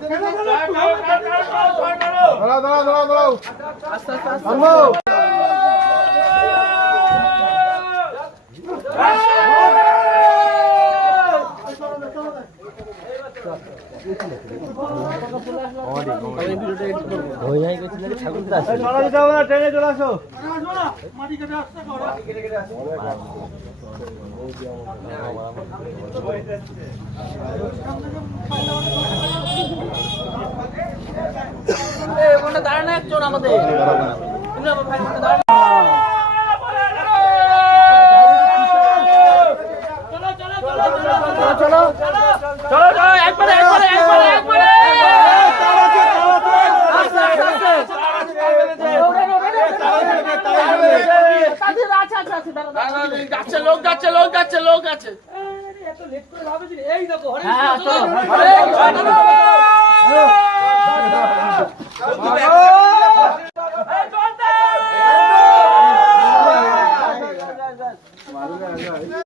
দাঁড়াও আস্তে ট্রেনে চলে আসো। দাঁড়ানো একজন আমাদের চলো একবারে লোক যাচ্ছে এই দেখো